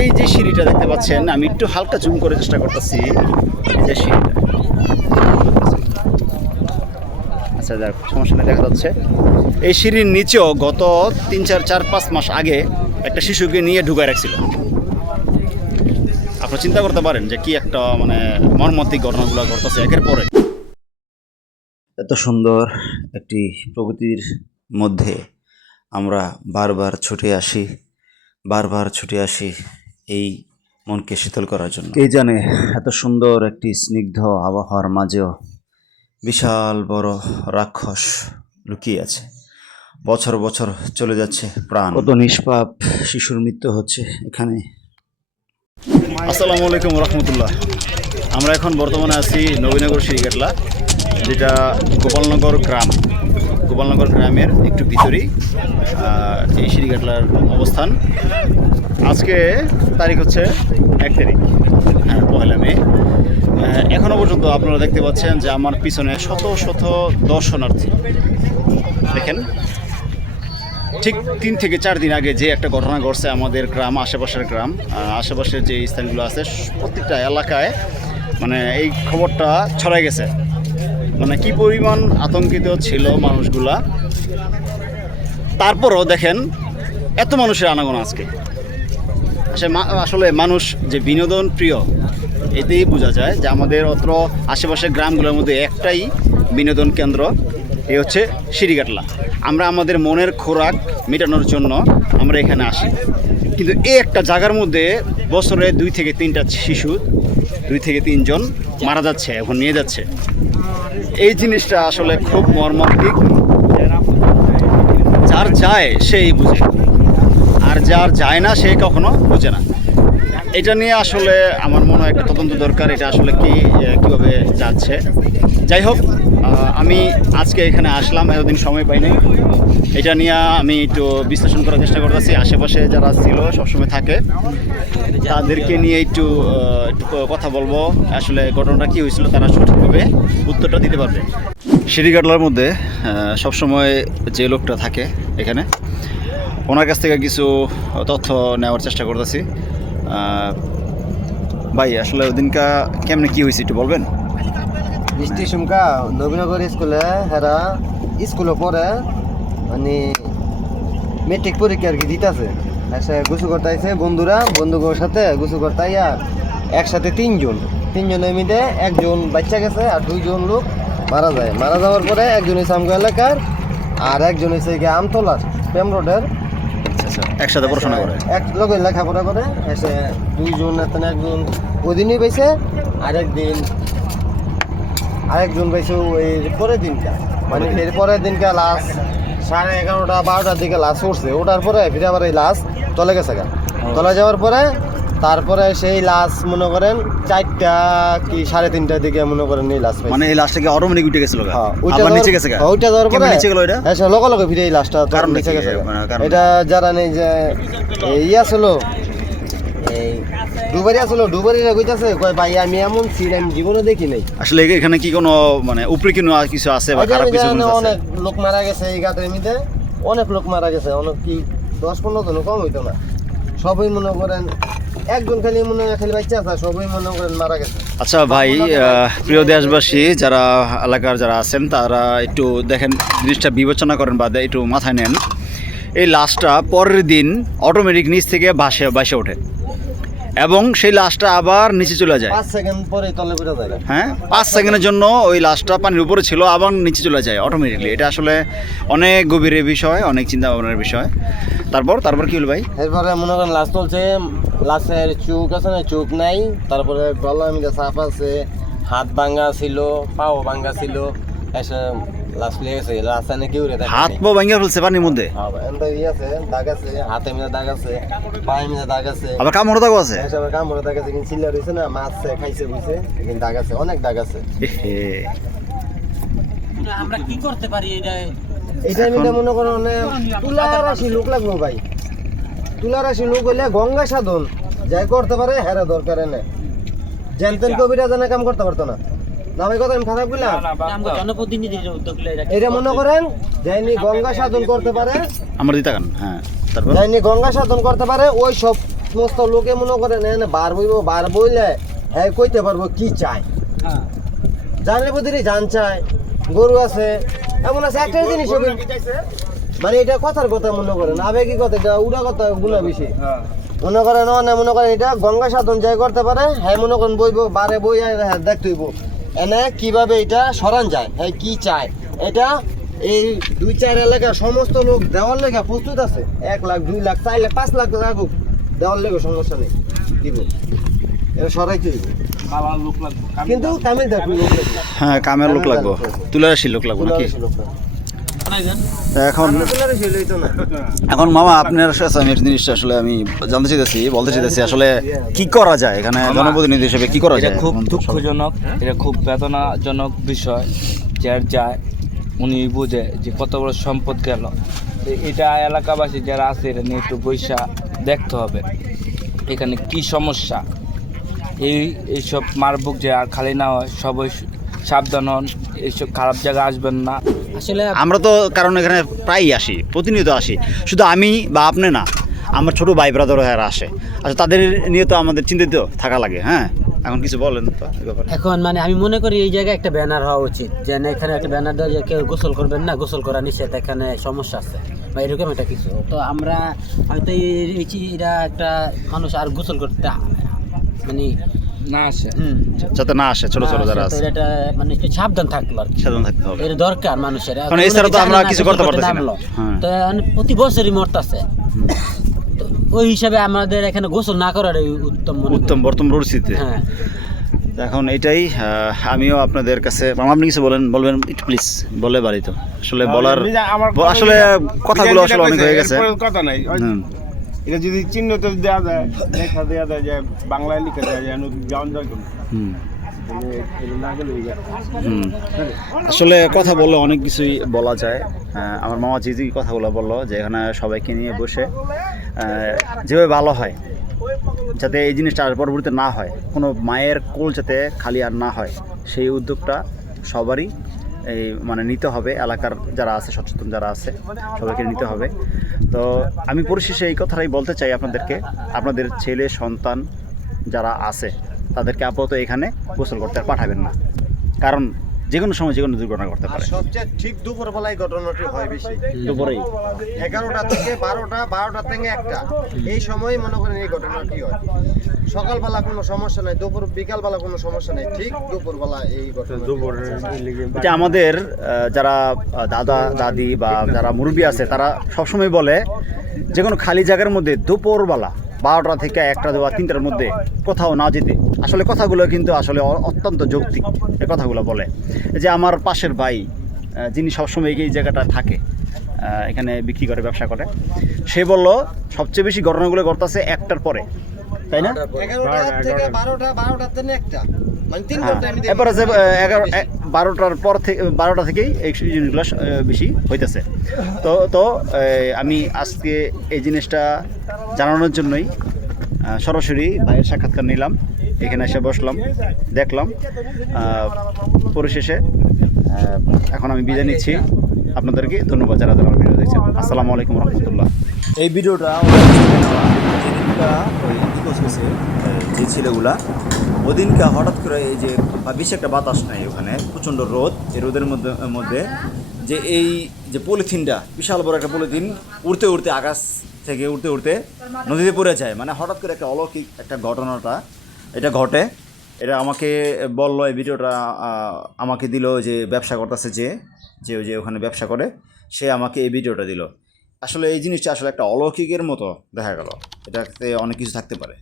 এই যে সিঁড়িটা দেখতে পাচ্ছেন, আমি একটু হালকা জুম করে চেষ্টা করতেছি যে সিঁড়িটা। আচ্ছা যাক, সমস্যা দেখা যাচ্ছে। এই সিঁড়ির নিচেও গত তিন, চার চার, পাঁচ মাস আগে একটা শিশুকে নিয়ে ঢুকায় রাখছিল। আপনারা চিন্তা করতে পারেন যে কি একটা মানে মর্মান্তিক ঘটনাগুলো ঘটতেছে একের পরে এত সুন্দর একটি প্রকৃতির মধ্যে আমরা বারবার ছুটে আসি, বারবার ছুটে আসি। এই মনকে শীতল করার জন্য। কে জানে এত সুন্দর একটি স্নিগ্ধ আবহাওয়ার মাঝেও বিশাল বড় রাক্ষস লুকিয়ে আছে। বছর বছর চলে যাচ্ছে প্রাণ। কত নিষ্পাপ শিশুর মৃত্যু হচ্ছে এখানে। আসসালামু আলাইকুম রহমতুল্লাহ। আমরা এখন বর্তমানে আছি নবীনগর শ্রীকাটলা যেটা গোপালনগর গ্রাম। গোপালনগর গ্রামের একটু ভিতরেই এই শ্রীকাটলার অবস্থান। আজকে তারিখ হচ্ছে এক তারিখ হ্যাঁ পয়লা মে। এখনও পর্যন্ত আপনারা দেখতে পাচ্ছেন যে আমার পিছনে শত শত দর্শনার্থী। দেখেন, ঠিক তিন থেকে চার দিন আগে যে একটা ঘটনা ঘটছে আমাদের গ্রাম, আশেপাশের গ্রাম আশেপাশের যে স্থানগুলো আছে, প্রত্যেকটা এলাকায় মানে এই খবরটা ছড়াই গেছে। মানে কি পরিমাণ আতঙ্কিত ছিল মানুষগুলা? তারপরও দেখেন, এত মানুষের আনাগোনা আজকে। আসলে মানুষ যে বিনোদন প্রিয়, এতেই বোঝা যায় যে আমাদের অত্র আশেপাশের গ্রামগুলোর মধ্যে একটাই বিনোদন কেন্দ্র, এ হচ্ছে সিঁড়িকাটলা আমরা আমাদের মনের খোরাক মেটানোর জন্য আমরা এখানে আসি। কিন্তু এই একটা জায়গার মধ্যে বছরে দুই থেকে তিনটা শিশু, দুই থেকে তিনজন মারা যাচ্ছে, এখন নিয়ে যাচ্ছে। এই জিনিসটা আসলে খুব মর্মান্তিক। যার যায়, সেই বুঝে আর যার যায় না, সে কখনো বুঝে না। এটা নিয়ে আসলে আমার মনে হয় একটা তদন্ত দরকার, এটা আসলে কি কীভাবে যাচ্ছে। যাই হোক আমি আজকে এখানে আসলাম, এতদিন সময় পাইনি এটা নিয়ে আমি একটু বিশ্লেষণ করার চেষ্টা করতেছি। আশেপাশে যারা ছিল, সবসময় থাকে, তাদেরকে নিয়ে একটু একটু কথা বলব। আসলে ঘটনাটা কি হয়েছিল, তারা সঠিকভাবে উত্তরটা দিতে পারবে। সিঁড়িঘাটলার মধ্যে সবসময় যে লোকটা থাকে এখানে, ওনার কাছ থেকে কিছু তথ্য নেওয়ার চেষ্টা করতেছি। ভাই, আসলে ওদিনকা কেমনে কি হয়েছে একটু বলবেন? বৃষ্টি সুমকা, নবীনগর স্কুলে হেরা, স্কুলে পড়ে মানে মেট্রিক পরীক্ষা আর কি দিতেছে। এসে গুছু করতে বন্ধুরা, বন্ধুগুলোর সাথে গুছু করতে একসাথে তিনজন। তিনজনের মিলে একজন বাচ্চা গেছে আর দুইজন লোক মারা যায়। মারা যাওয়ার পরে একজন হয়েছে আমগো এলাকার আর একজন হয়েছে গিয়ে আমতলার, প্রেম রোডের। আচ্ছা। একসাথে পড়াশোনা করে। এক লগে লেখাপড়া করে এসে দুইজন এতন একজন ওই দিনই পাইছে আরেকদিন আরেকজন পাইছে ওই পরের দিনটা মানে এর পরের দিনটা লাস্ট সাড়ে এগারোটা বারোটার দিকে লাস্ট উঠছে। ওঠার পরে ফিরে আবার এই লাশ তলে গেছে গা। তলে যাওয়ার পরে তারপরে সেই লাশ মনে করেন চারটা কি সাড়ে তিনটার দিকে মনে করেন এই লাশ মানে এই লাস্ট থেকে অটোমেটিক উঠে গেছিল? হ্যাঁ, আবার নিচে গেছে হ্যাঁ, ওইটা যাওয়ার কেমনে পরে নিচে গেল এটা? হ্যাঁ, লগে লগে ফিরে এই লাশটা কারণটা নিচে গেছে। মানে কারণ- এটা যারা নেই যে এই ইয়া এই ডুবারি আসলো কইতাছে ভাই আমি এমন সিন আমি জীবনে দেখি নাই। আসলে এখানে কি কোনো মানে উপরে আর কিছু আছে বা খারাপ কিছু আছে? অনেক লোক মারা গেছে এই গাতের মধ্যে অনেক লোক মারা গেছে অনেক কি দশ পনেরো জন কম হইতো না। সবই মনে করেন একজন খালি মনে হয় খালি বাচ্চা আছে সবই মনে করেন মারা গেছে। আচ্ছা ভাই প্রিয় দেশবাসী যারা এলাকার যারা আছেন তারা একটু দেখেন জিনিসটা বিবেচনা করেন বা একটু মাথায় নেন। এই লাশটা পরের দিন অটোমেটিক নিচ থেকে বাসে বাসে ওঠে। এবং সেই লাশটা আবার নিচে চলে যায়। পাঁচ সেকেন্ড পরে তলে পড়ে যায়। হ্যাঁ পাঁচ সেকেন্ডের জন্য ওই লাশটা পানির উপরে ছিল আবার নিচে চলে যায় অটোমেটিকলি এটা আসলে অনেক গভীরের বিষয় অনেক চিন্তা ভাবনার বিষয়। তারপর তারপর কি হলো ভাই? এরপরে মনে করেন লাশ চলছে লাশের চোখ আছে না চোখ নাই। তারপরে গলার মধ্যে সাপ আছে হাত ভাঙ্গা ছিল পাও ভাঙ্গা ছিল। এসে লাশ লিয়ে গেছে লাশ কেউ হাত পা ভাঙিয়ে ফেলছে পানির মধ্যে? হ্যাঁ, আছে দাগ আছে হাতে মধ্যে দাগ আছে পায়ে মধ্যে দাগ আছে। আবার কামড় দাগও আছে? কামড়ে দাগ আছে কিন্তু চিল্লা রয়েছে না মাছ খাইছে বুঝছে কিন্তু দাগ আছে অনেক দাগ আছে। আমরা কি করতে পারি? এটা এইটা আমি মনে করো মানে তুলা রাশি লোক লাগবো ভাই। তুলা রাশি লোক হইলে গঙ্গা সাধন। যাই করতে পারে হেরা দরকার এনে জেনতেন কবিরা জানে কাম করতে পারতো না। না ভাই কথা আমি খারাপ বললাম এটা মনে করেন যাইনি গঙ্গা সাধন করতে পারে। আমার দিতে হ্যাঁ তারপর? যাইনি গঙ্গা সাধন করতে পারে ওই সব সমস্ত লোকে মনে করেন এনে বার বইব বার বইলে হ্যাঁ কইতে পারব কি চাই। হ্যাঁ। জানের প্রতি জান চায় গরু আছে এমন আছে একটা জিনিস মানে এটা কথার কথা মনে করেন আবেগি কথা এটা উড়া কথা গুলা বেশি। মনে করেন না মনে করেন এটা গঙ্গা সাধন যাই করতে পারে হ্যাঁ মনে করেন বইব বারে বই হ্যাঁ দেখতে হইব। এনে কীভাবে এটা সরান যায় হ্যাঁ কি চায়? এটা এই দুই চার এলাকার সমস্ত লোক দেওয়ার লেখা প্রস্তুত আছে। এক লাখ দুই লাখ চার লাখ পাঁচ লাখ লাগুক দেওয়ার লেগে সমস্যা নেই। দিব। এটা সরাইতে হইব কিন্তু কামে দেখুন হ্যাঁ কামের লোক লাগবো। তুলার আসি লোক লাগবো নাকি? লোক লাগবে। তা এখন এখন মামা আপনার সাথে আমি জিনিসটা আসলে আমি জানতে চাইতেছি বলতে চাইতেছি আসলে কি করা যায়? এখানে জনপ্রতিনিধি হিসেবে কি করা যায়? খুব দুঃখজনক এটা খুব বেদনাজনক বিষয় যার যায় উনি বুঝে যে কত বড় সম্পদ গেল। এটা এলাকাবাসী যারা আছে এটা নিয়ে একটু বৈশা দেখতে হবে। এখানে কি সমস্যা? এই এইসব মারবুক যে আর খালি না হয় সবাই সাবধান হন এইসব খারাপ জায়গা আসবেন না। আসলে আমরা তো কারণ এখানে প্রায়ই আসি প্রতিনিয়ত আসি। শুধু আমি বা আপনি না আমার ছোট ভাই ব্রাদারও এরা আসে। আচ্ছা তাদের নিয়ে তো আমাদের চিন্তিত থাকা লাগে হ্যাঁ? এখন কিছু বলেন তো এখন মানে আমি মনে করি এই জায়গায় একটা ব্যানার হওয়া উচিত যে না এখানে একটা ব্যানার দেওয়া যে কেউ গোসল করবেন না গোসল করা নিষেধ এখানে সমস্যা আছে। বা এরকম একটা কিছু। তো আমরা হয়তো এরা একটা মানুষ আর গোসল করতে মানে না আসে। হুম। যাতে না আসে ছোট ছোট যারা আছে। এটা মানে একটু সাবধান আর কি সাধারণ থাকতে হবে। এটা দরকার মানুষের। কারণ এছাড়া তো আমরা কিছু করতে পারতেছি না। হ্যাঁ। তো মানে প্রতি বছরই মরতাছে ওই হিসাবে আমাদের এখানে গোসল না করার উত্তম উত্তম বর্তমান পরিস্থিতিতে হ্যাঁ। এখন এটাই আমিও আপনাদের কাছে আপনি কিছু বলেন? বলবেন একটু প্লিজ বলে বাড়ি তো আসলে বলার আসলে কথাগুলো আসলে অনেক হয়ে গেছে। কথা নাই। এটা যদি চিহ্ন তো দেওয়া যায় লেখা দেওয়া যায় যে বাংলায় লিখে দেওয়া যায় যাওয়ান যায়। কেন? হুম। তাহলে এগুলো না গেলে এই যে- হুম। আসলে কথা বললে অনেক কিছুই বলা যায়। আমার মামা যে কথাগুলো বলল যে এখানে সবাইকে নিয়ে বসে যেভাবে ভালো হয় যাতে এই জিনিসটা আর পরবর্তীতে না হয় কোনো মায়ের কোল যাতে খালি আর না হয় সেই উদ্যোগটা সবারই এই মানে নিতে হবে। এলাকার যারা আছে সচেতন যারা আছে সবাইকে নিতে হবে। তো আমি পরিশেষে এই কথাটাই বলতে চাই আপনাদেরকে। আপনাদের ছেলে, সন্তান যারা আছে, তাদেরকে আপাতত এখানে গোসল করতে পাঠাবেন না। কারণ যে কোনো সময় যে কোনো দুর্ঘটনা ঘটতে পারে। সবচেয়ে ঠিক দুপুর বেলায় ঘটনাটি হয় বেশি। দুপুরেই। এগারোটা থেকে বারোটা বারোটা থেকে একটা। এই সময় মনে করেন এই ঘটনাটি হয়। সকালবেলা কোনো সমস্যা নাই দুপুর বিকালবেলা কোনো সমস্যা নাই ঠিক দুপুরবেলা এই ঘটনা দুপুরে আমাদের যারা দাদা দাদি বা যারা মুরব্বী আছে তারা সবসময় বলে যে কোনো খালি জায়গার মধ্যে দুপুরবেলা বারোটা থেকে একটা দেওয়া তিনটার মধ্যে কোথাও না যেতে। আসলে কথাগুলো কিন্তু আসলে অত্যন্ত যৌক্তিক, এ কথাগুলো বলে। যে আমার পাশের ভাই যিনি সবসময় এই জায়গাটা থাকে এখানে বিক্রি করে, ব্যবসা করে, সে বলল, সবচেয়ে বেশি ঘটনাগুলো ঘটতেছে একটার পরে। তাই না? একটা। মানে হ্যাঁ। এরপরে যে এগারো বারোটার পর থেকে বারোটা থেকেই এই জিনিসগুলো বেশি হইতেছে। তো তো আমি আজকে এই জিনিসটা জানানোর জন্যই সরাসরি ভাইয়ের সাক্ষাৎকার নিলাম। এখানে এসে বসলাম দেখলাম। পরিশেষে এখন আমি বিদায় নিচ্ছি। আপনাদেরকে ধন্যবাদ যারা যারা ভিডিও দেখছেন। আসসালামু আলাইকুম রহমতুল্লাহ। এই ভিডিওটা ওই যে ছেলেগুলা ওদিনকে হঠাৎ করে এই যে বেশি একটা বাতাস নাই ওখানে, প্রচণ্ড রোদ, এই রোদের মধ্যে মধ্যে, যে এই যে পলিথিনটা, বিশাল বড় একটা পলিথিন, উড়তে উড়তে আকাশ থেকে উড়তে উড়তে নদীতে পড়ে যায়। মানে হঠাৎ করে একটা অলৌকিক একটা ঘটনাটা, এটা ঘটে। এটা আমাকে বলল, এই ভিডিওটা আমাকে দিল যে ব্যবসা করতেছে যে যে যে ওখানে ব্যবসা করে, সে আমাকে এই ভিডিওটা দিল। আসলে এই জিনিসটা আসলে একটা অলৌকিকের মতো দেখা গেল। এটাতে অনেক কিছু থাকতে পারে।